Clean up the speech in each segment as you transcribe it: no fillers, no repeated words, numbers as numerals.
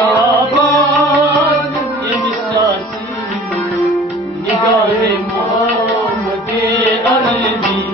آباد یه میساسی نگاه محمد عربی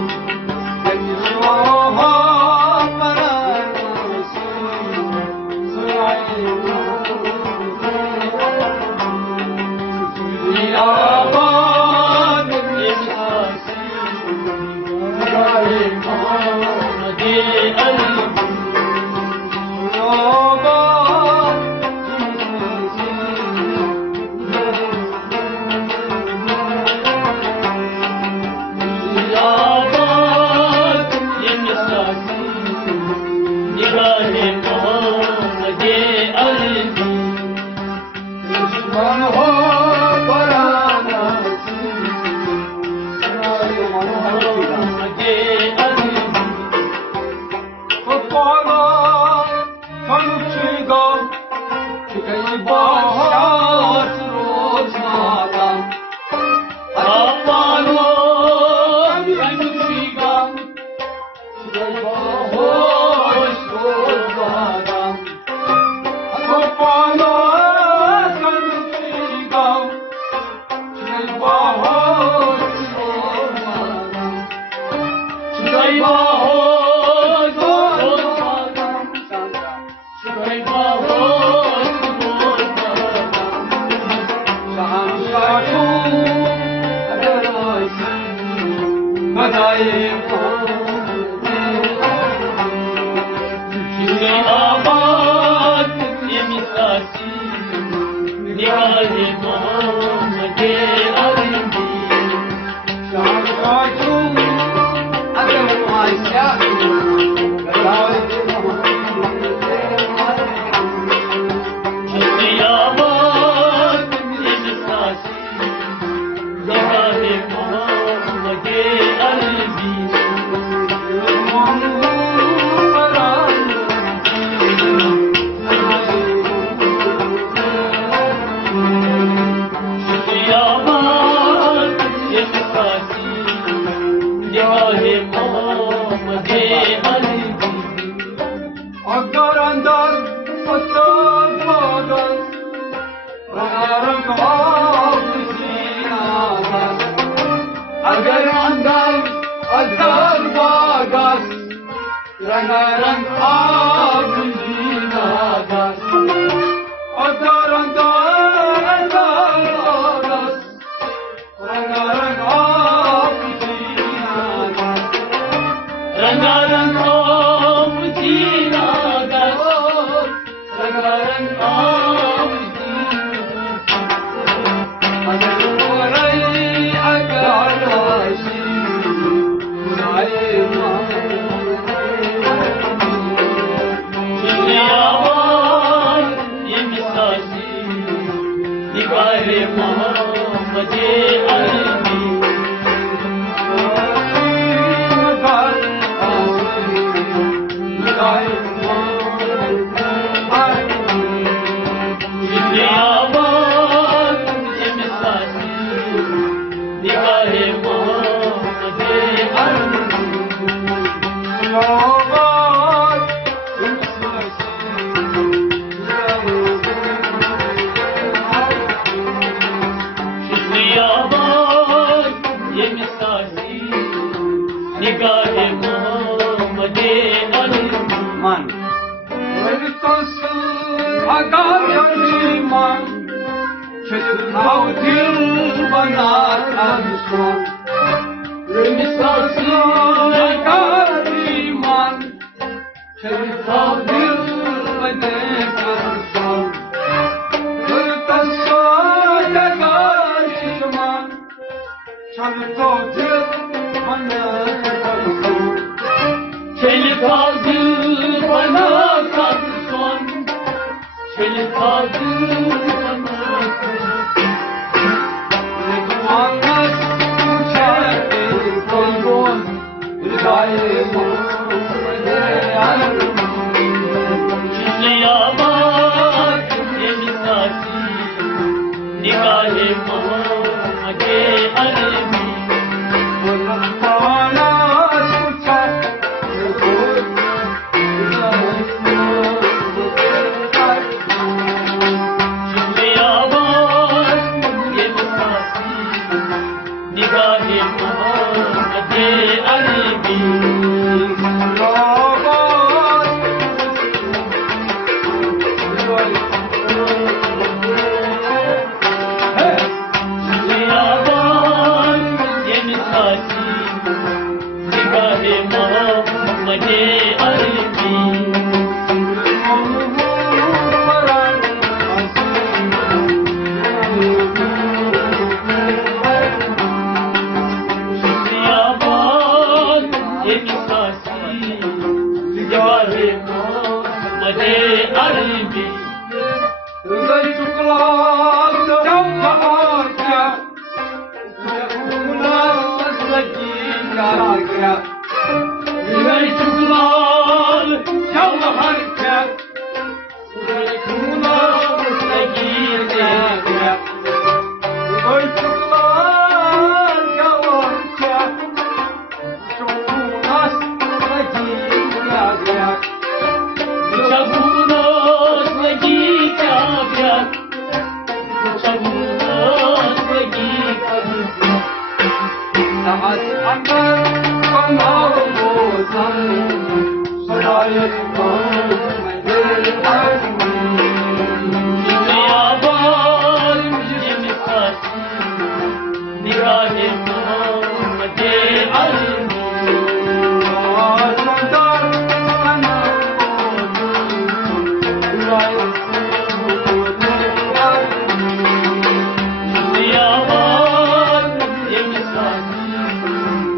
محمد عربي رضيتك الله جوهرك ويكون السجين لك رضيتك الله جوهرك ويكون السجين لك رضيتك الله جوهرك ويكون السجين لك Çabunos ve git avrat Çabunos ve git سعد عمر ومعروضا شرايط محمد العزمي Yaban yemisasi Nigah-ı Muhammed Arbi Yaban yemisasi Nigah-ı Muhammed Arbi Yaban yemisasi Nigah-ı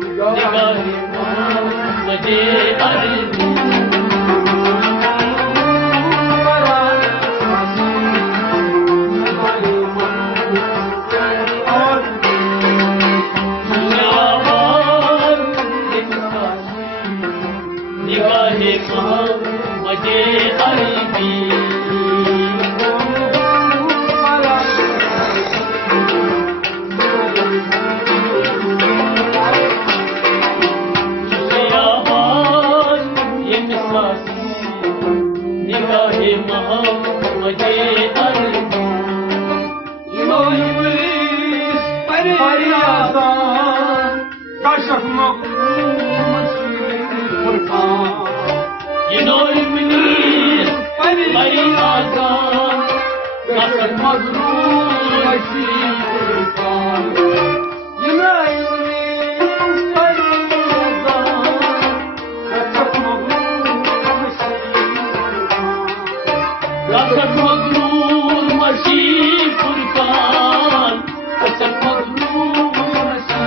Muhammed Arbi Yaban yemisasi Nigah-ı Muhammed Arbi İbrahim'imiz Feryazan Kaşak mağlum Fırkan Yinoyimiz Feryazan Kaşak mazlum Fırkan İbrahim'imiz Feryazan Kaşak mağlum Kasak mazlum maşi Furkan Kasak mazlum maşi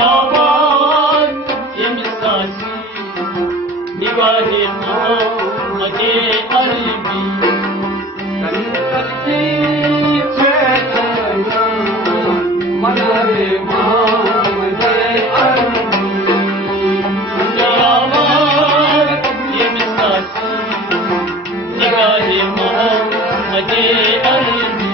Yaban yemisasi Nigah-ı Muhammed Arbi Yaban yemisasi Nigah-ı Muhammed Arbi Yaban yemisasi Nigah-ı Muhammed Arbi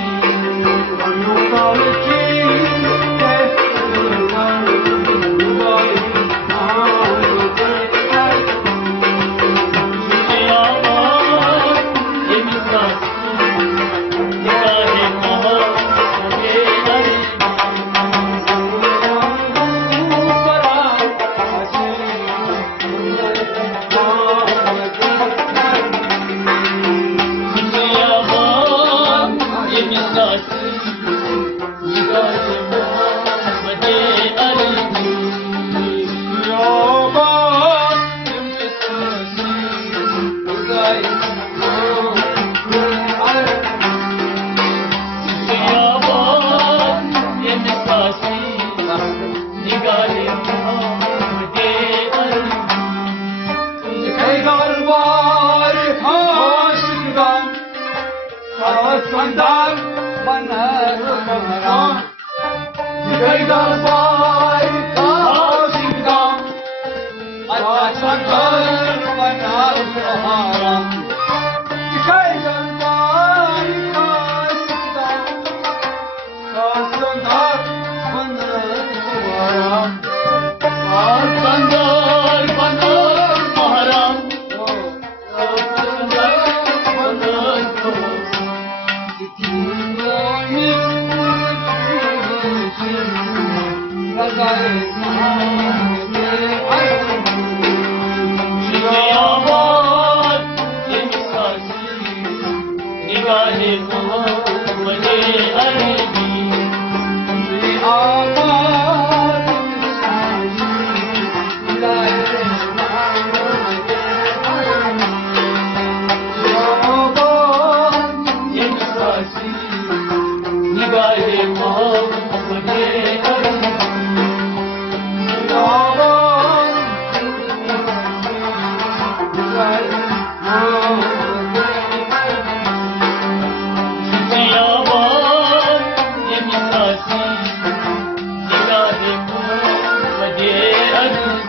Yaban yemisasi Nigah-ı Muhammed Arbi Yaban yemisasi Nigah-ı Muhammed Arbi Haydar var aşkından Sağsından bana kamera Haydar var aşkından Sağsından bana kamera Haydar var aşkından Sağsından bana kamera Aslanlar bana haram Aslanlar bana haram Yaban yemisasi Nigah-ı Muhammed Arbi نگاه محمد عربی بیابان یه میساسی نگاه محمد عربی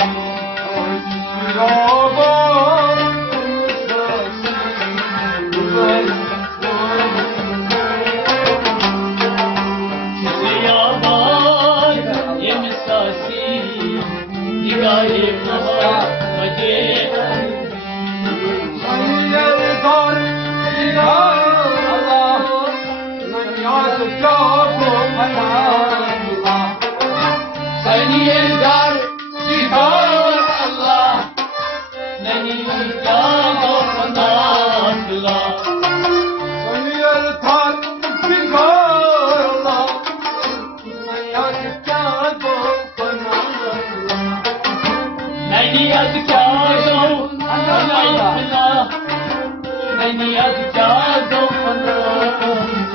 بیابان یه میساسی نگاه محمد عربی سنیدار دیدار الله ننیدار پناه الله ننیاد کردم پناه الله ننیاد کردم پناه الله